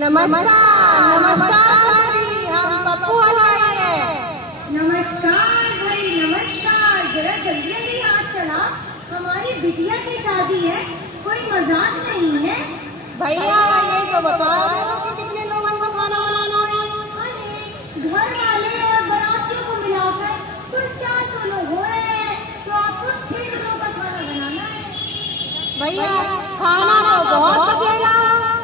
नमस्कार नमस्कार जी, हम पप्पू हलवाई हैं। नमस्कार भाई नमस्कार। जरा जल्दी जल्दी हाथ चला, हमारी बिटिया की शादी है, कोई मजाक नहीं है। भैया ये तो बताओ कि कितने लोगों को खाना बनाना है? अरे घर वाले और बारातियों को मिलाकर कुल 400 लोग हो रहे हैं, तो आपको 6 किलो का खाना बनाना है। भैया खाना तो बहुत बचेगा।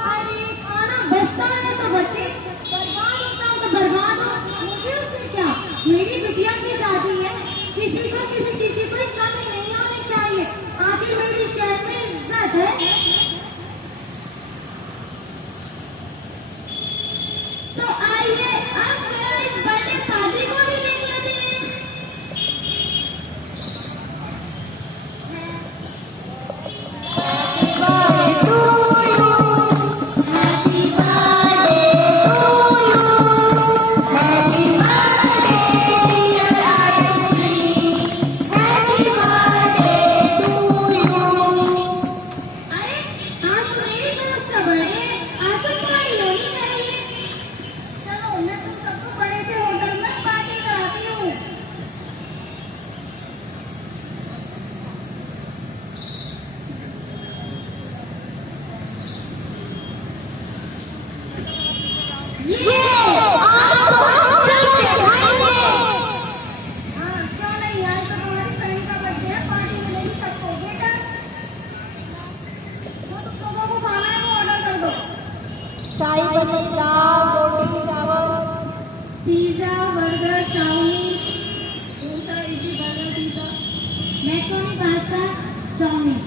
अरे खाना बचता है तो बचे, बर्बाद होता है तो बर्बाद हो, मुझे उससे क्या। मेरी बिटिया की शादी है, किसी को किसी चीज की कोई कमी नहीं होनी चाहिए। आखिर मेरी शहर में इज्जत है। तो आइए अब इस बर्थडे शादी को भी देख लेते हैं। शाही पनीर, दाल, रोटी, चावल, pizza, burger, chowmein, dosa, idli, burger, pizza, macaroni, pasta, chowmein.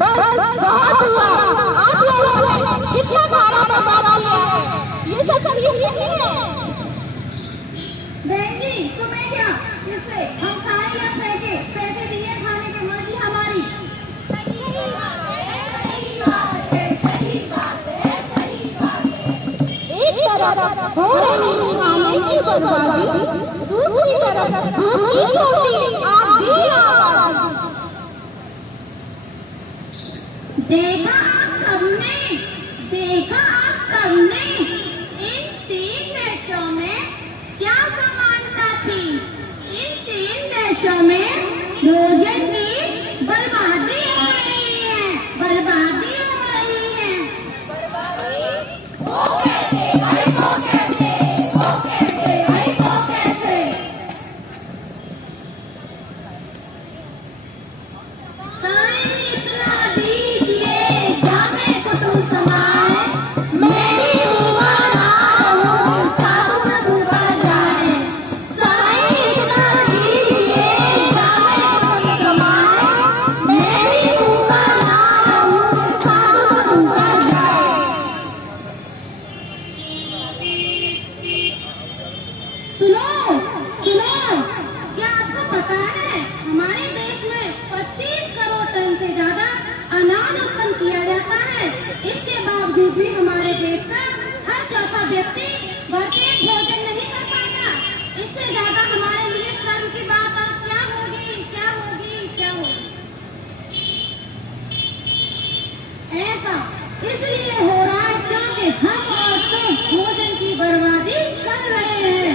बहुत हुआ। आप लोगों ने कितना खाना बर्बाद किया है, ये सब नहीं है। बहन जी तुम्हें क्या, इससे हम खाए या फेंके, पैसे दिए खाने की मर्जी हमारी। एक तरफ हो रही खाने की बर्बादी, दूसरी तरफ आपकी सोती आप भी देखा आप सबने इन 3 देशों में क्या समानता थी। इन 3 देशों में भोजन की बर्बादी हो रही है, बर्बादी हो रही है। भी हमारे देश का हर चौथा व्यक्ति भरपेट भोजन नहीं कर पाता। इससे ज्यादा हमारे लिए कर्म की बात और क्या होगी, क्या होगी, क्या होगी। ऐसा इसलिए हो रहा है क्योंकि हम और तुम भोजन की बर्बादी कर रहे हैं।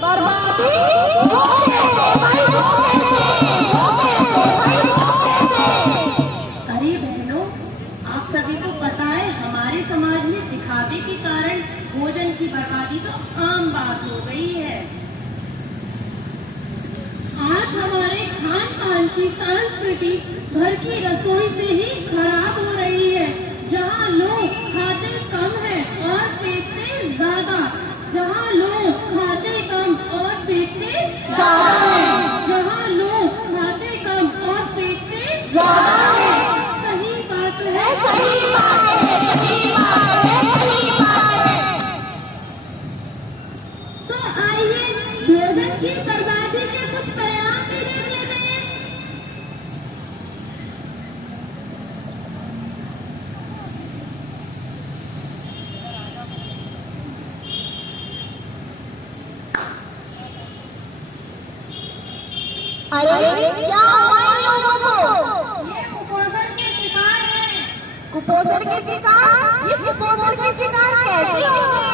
बर्बादी अरे बहनों, आप सभी को पता है हमारे समाज में दिखावे के कारण भोजन की बर्बादी तो आम बात हो गई है। आज हमारे खान पान की संस्कृति घर की रसोई से ही खराब हो रही है, जहाँ लोग खाते की बर्बादी के कुछ परिणाम भी देख लेते हैं। अरे क्या हुआ इन लोगों को? ये कुपोषण के शिकार हैं। कुपोषण के शिकार? ये कुपोषण के शिकार कैसे होंगे?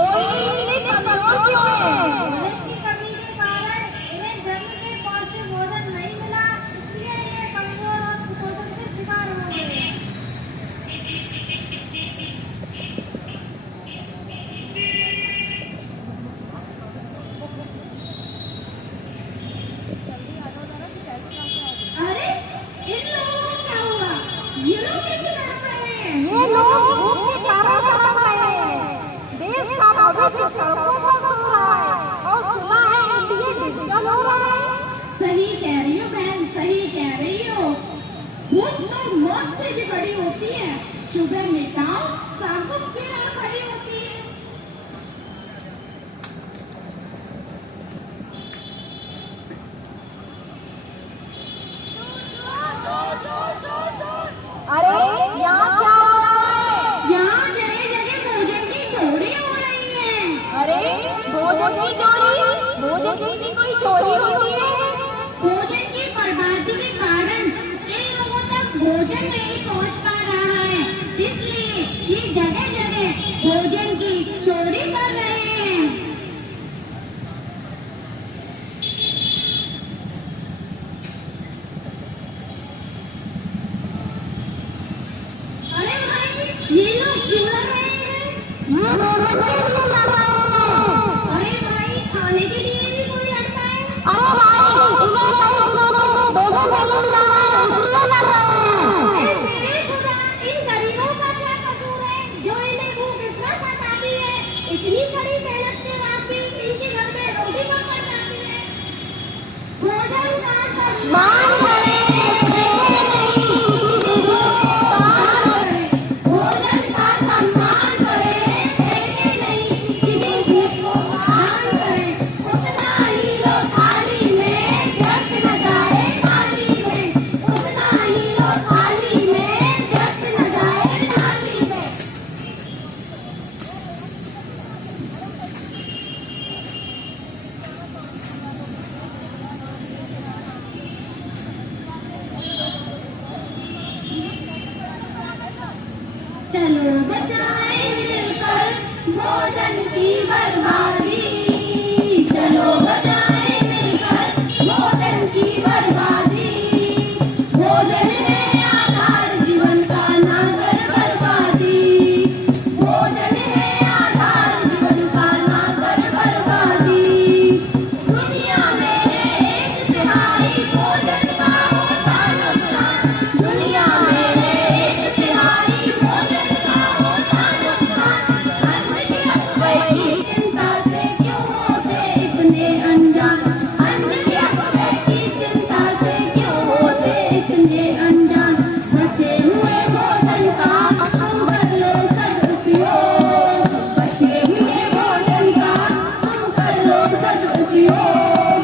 और ये इतने कमजोर क्यों हैं? भोजन की कमी के कारण इन्हें जन्म से पौष्टिक भोजन नहीं मिला, इसलिए ये कमजोर और कुपोषण के शिकार हो गए। अरे इन लोगों को क्या हुआ? ये लोग कैसे तड़प रहे हैं? ये लोग भूख के कारण तड़प रहे हैं। देश का भविष्य सड़कों पर सो रहा है और सुना है इंडिया डिजिटल हो रहा है। सही कह रही हो बहन, सही कह रही हो। भूख तो मौत से भी बड़ी होती है। सुबह मिटाओ, शाम को फिर और बड़ी होती है। अरे यहाँ क्या हो रहा है? यहाँ जगह जगह भोजन की चोरी हो रही है। अरे भोजन की चोरी? भोजन की भी कोई चोरी होती है? भोजन की बर्बादी के कारण इन लोगों तक भोजन नहीं पहुँच पा रहा है, इसलिए ये जगह जगह भोजन की चोरी कर रहे हैं। अरे भाई, ये लोग क्यों लग रहे हैं? ये भोजन के लिए लग रहे हैं। अरे भाई, खाने के लिए भी कोई लड़ता है। अरे भाई इन्हें कई दिनों से भोजन नहीं मिला है इसलिए लग रहे हैं। अरे मेरे खुदा, इन गरीबों का क्या कसूर है जो इन्हें भूख इतना सताती है? इतनी कड़ी मेहनत के बाद भी इनके घर में रोटी कम पड़ जाती है। भोजन का मान करें भोजन का सम्मान करें, फेंके नहीं, किसी भूख को मान करें। उतना ही लो थाली में, व्यर्थ न जाए थाली में। उतना ही लो थाली में, व्यर्थ न जाए थाली में। चलो बचाएं मिलकर भोजन की बर्बादी। चलो बचाएं मिलकर भोजन की बर्बादी। भोजन है आधार जीवन का, ना कर बर्बादी। भोजन है आधार जीवन का, ना कर बर्बादी। दुनिया में एक तिहाई भोजन का होता नुकसान। दुनिया में एक तिहाई भोजन का होता नुकसान। अन्न की अफवाह की चिंता से क्यों होते इतने अनजान? अन्न की अफवाह की चिंता से क्यों होते इतने अनजान? बचे हुए भोजन का हम कर लो सदुपयोग। बचे हुए भोजन का हम कर लो सदुपयोग।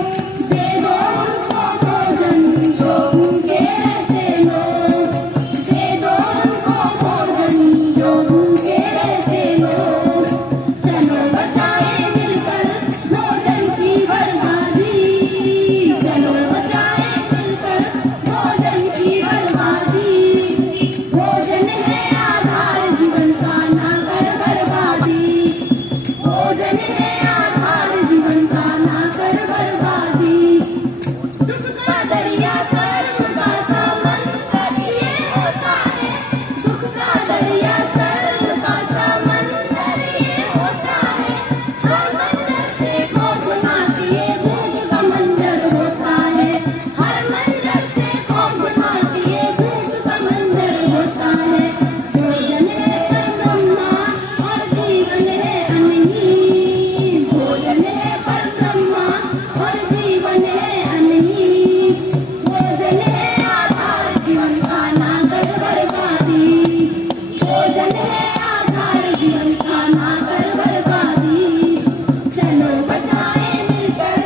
दे दो उनको भोजन जो भूखे रहते लोग। दे दो उनको भोजन जो भूखे रहते लोग। चलो बचाएं मिलकर भोजन की बर्बादी। चलो बचाएं मिलकर भोजन की बर्बादी। भोजन है आधार जीवन का, ना कर बर्बादी। भोजन है आधार जीवन का, ना कर बर्बादी। दुख का दरिया सर्व का समंदर ये होता है। दुख का दरिया सर्व का समंदर ये होता है। हर मंजर से खौफ नाती ये भूख का मंजर होता है। हर मंजर से खौफ नाती ये भूख का मंजर होता है। भोजन है परब्रह्मा और जीवन है अनहीन। भोजन है परब्रह्मा और जीवन है अनहीन। भोजन है आधार जीवन का, ना कर बर्बादी। भोजन है आधार जीवन का, ना कर बर्बादी। चलो बचाएं मिलकर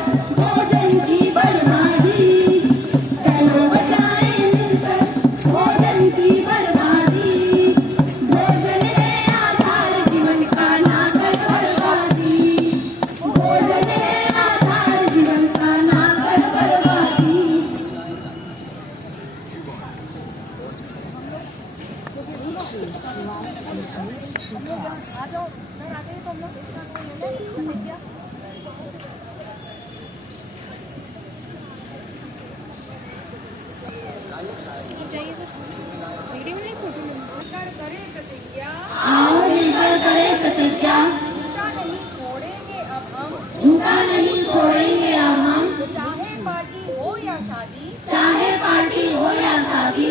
आ जाओ सर, आ जाइए तो हम लोग एक साथ में ले लें प्रतिज्ञा। जाइए सर, वीडियो में नहीं, फोटो में। करें प्रतिज्ञा, आओ मिलकर करें प्रतिज्ञा, झूठा नहीं छोड़ेंगे अब हम, झूठा नहीं छोड़ेंगे अब हम, चाहे पार्टी हो या शादी, चाहे पार्टी हो या शादी,